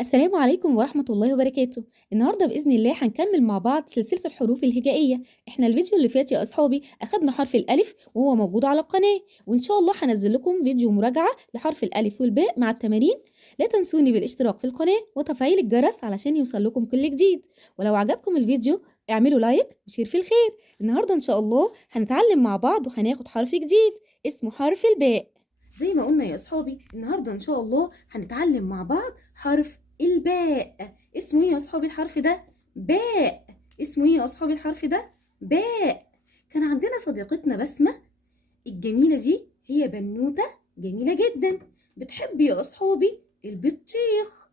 السلام عليكم ورحمة الله وبركاته. النهاردة بإذن الله هنكمل مع بعض سلسلة الحروف الهجائية. احنا الفيديو اللي فات يا أصحابي أخدنا حرف الألف وهو موجود على القناة، وإن شاء الله هنزل لكم فيديو مراجعة لحرف الألف والباء مع التمارين. لا تنسوني بالاشتراك في القناة وتفعيل الجرس علشان يوصل لكم كل جديد، ولو عجبكم الفيديو اعملوا لايك وشير في الخير. النهاردة إن شاء الله هنتعلم مع بعض وهناخد حرف جديد اسمه حرف الباء. زي ما قلنا يا أصحابي النهاردة إن شاء الله هنتعلم مع بعض حرف الباء. اسمه ايه يا اصحابي الحرف ده؟ باء. اسمه ايه يا اصحابي الحرف ده؟ باء. كان عندنا صديقتنا بسمة الجميلة دي، هي بنوتة جميلة جدا بتحب يا اصحابي البطيخ،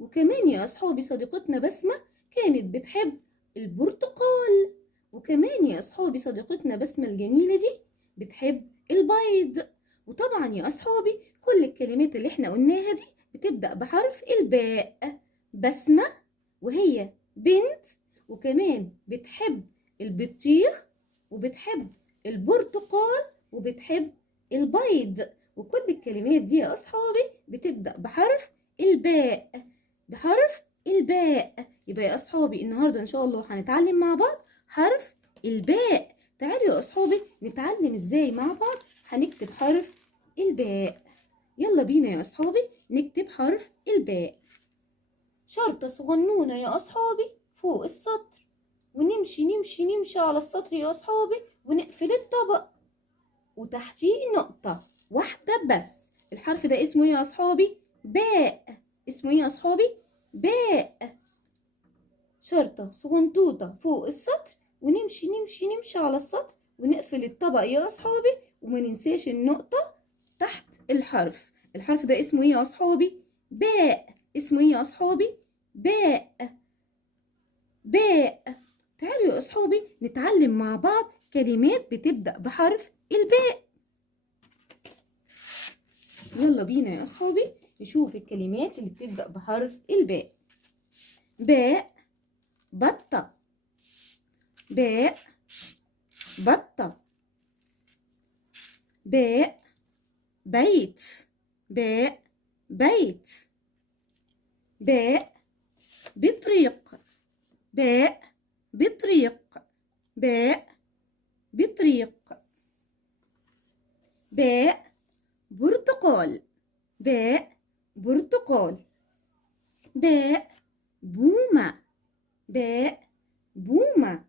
وكمان يا اصحابي صديقتنا بسمة كانت بتحب البرتقال، وكمان يا اصحابي صديقتنا بسمة الجميلة دي بتحب البيض. وطبعا يا اصحابي كل الكلمات اللي احنا قلناها دي بتبدأ بحرف الباء. بسمة وهي بنت، وكمان بتحب البطيخ، وبتحب البرتقال، وبتحب البيض. وكل الكلمات دي يا أصحابي بتبدأ بحرف الباء، بحرف الباء. يبقى يا أصحابي النهاردة إن شاء الله هنتعلم مع بعض حرف الباء. تعالوا يا أصحابي نتعلم إزاي مع بعض هنكتب حرف الباء. يلا بينا يا أصحابي نكتب حرف الباء. شرطة صغنونة يا أصحابي فوق السطر، ونمشي نمشي نمشي على السطر يا أصحابي ونقفل الطبق، وتحتيه نقطة واحدة بس. الحرف ده اسمه ايه يا أصحابي؟ باء. اسمه ايه يا أصحابي؟ باء. شرطة صغنطوطة فوق السطر، ونمشي نمشي نمشي على السطر ونقفل الطبق يا أصحابي، وما ننساش النقطة تحت الحرف. الحرف ده اسمه ايه يا أصحابي؟ باء. اسمه ايه يا أصحابي؟ باء. باء. تعالوا يا أصحابي نتعلم مع بعض كلمات بتبدأ بحرف الباء. يلا بينا يا أصحابي نشوف الكلمات اللي بتبدأ بحرف الباء. باء بطة. باء بطة. باء بيت. باء بيت. باء بطريق. باء بطريق. باء بطريق. باء برتقال. باء برتقال. باء بومة. باء بومة.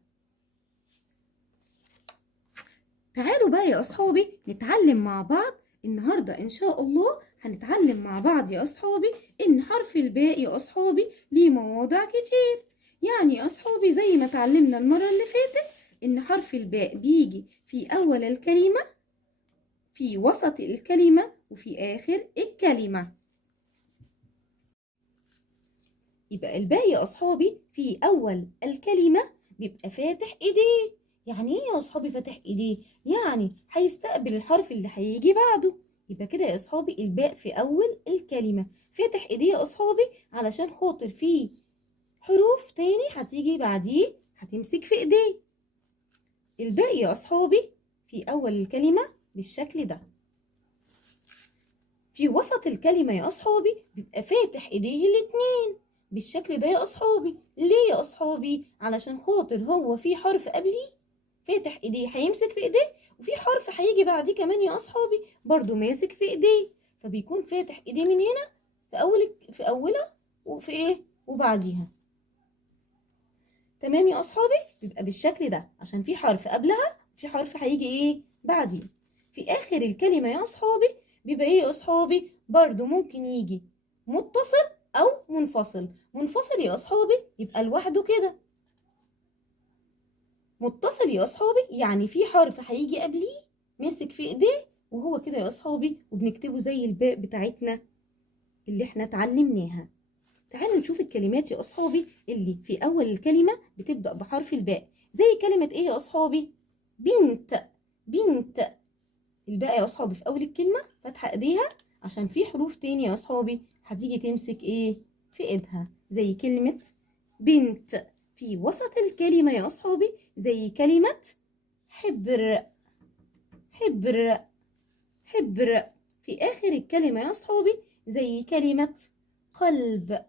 تعالوا بقى يا أصحابي نتعلم مع بعض النهاردة إن شاء الله. هنتعلم مع بعض يا أصحابي إن حرف الباء يا أصحابي ليه مواضع كتير. يعني يا أصحابي زي ما اتعلمنا المرة اللي فاتت إن حرف الباء بيجي في أول الكلمة، في وسط الكلمة، وفي آخر الكلمة. يبقى الباء يا أصحابي في أول الكلمة بيبقى فاتح إيديه. يعني إيه يا أصحابي فاتح إيديه؟ يعني هيستقبل الحرف اللي هيجي بعده. يبقى كده يا أصحابي الباء في أول الكلمة فاتح إيديه يا أصحابي، علشان خاطر فيه حروف تاني هتيجي بعديه هتمسك في إيديه. الباء يا أصحابي في أول الكلمة بالشكل ده. في وسط الكلمة يا أصحابي بيبقى فاتح إيديه الاتنين بالشكل ده يا أصحابي. ليه يا أصحابي؟ علشان خاطر هو في حرف قبليه فاتح إيديه هيمسك في إيديه، وفي حرف هيجي بعديه كمان يا أصحابي برضو ماسك في إيديه، فبيكون فاتح إيديه من هنا في أولها وفي إيه وبعديها. تمام يا أصحابي؟ بيبقى بالشكل ده عشان في حرف قبلها في حرف هيجي إيه بعديه. في آخر الكلمة يا أصحابي بيبقى إيه يا أصحابي؟ برضو ممكن يجي متصل أو منفصل. منفصل يا أصحابي يبقى لوحده كده. متصل يا أصحابي يعني في حرف هيجي قبليه ماسك في إيديه وهو كده يا أصحابي، وبنكتبه زي الباء بتاعتنا اللي احنا اتعلمناها. تعالوا نشوف الكلمات يا أصحابي اللي في أول الكلمة بتبدأ بحرف الباء. زي كلمة إيه يا أصحابي؟ بنت. بنت. الباء يا أصحابي في أول الكلمة فاتحة إيديها عشان في حروف تاني يا أصحابي هتيجي تمسك إيه في إيدها، زي كلمة بنت. في وسط الكلمة يا أصحابي زي كلمة حبر. حبر. حبر. في آخر الكلمة يا أصحابي زي كلمة قلب.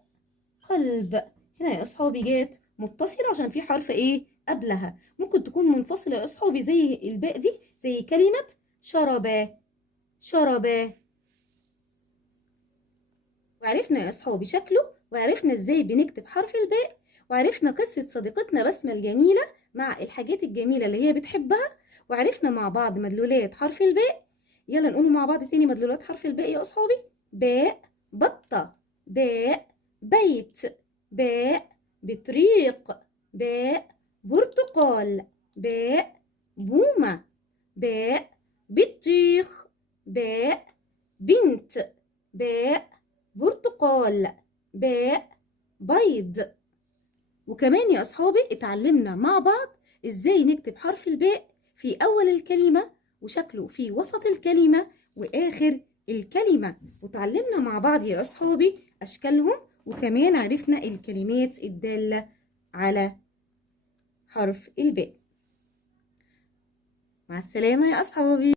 قلب. هنا يا أصحابي جات متصلة عشان في حرف إيه قبلها. ممكن تكون منفصلة يا أصحابي زي الباء دي، زي كلمة شربا. شربا. وعرفنا يا أصحابي شكله، وعرفنا إزاي بنكتب حرف الباء، وعرفنا قصة صديقتنا بسمة الجميلة مع الحاجات الجميلة اللي هي بتحبها، وعرفنا مع بعض مدلولات حرف الباء. يلا نقول مع بعض تاني مدلولات حرف الباء يا أصحابي. باء بطة، باء بيت، باء بطريق، باء برتقال، باء بومة، باء بطيخ، باء بنت، باء برتقال، باء بيض. وكمان يا أصحابي اتعلمنا مع بعض إزاي نكتب حرف الباء في أول الكلمة، وشكله في وسط الكلمة وآخر الكلمة. وتعلمنا مع بعض يا أصحابي أشكالهم، وكمان عرفنا الكلمات الدالة على حرف الباء. مع السلامة يا أصحابي.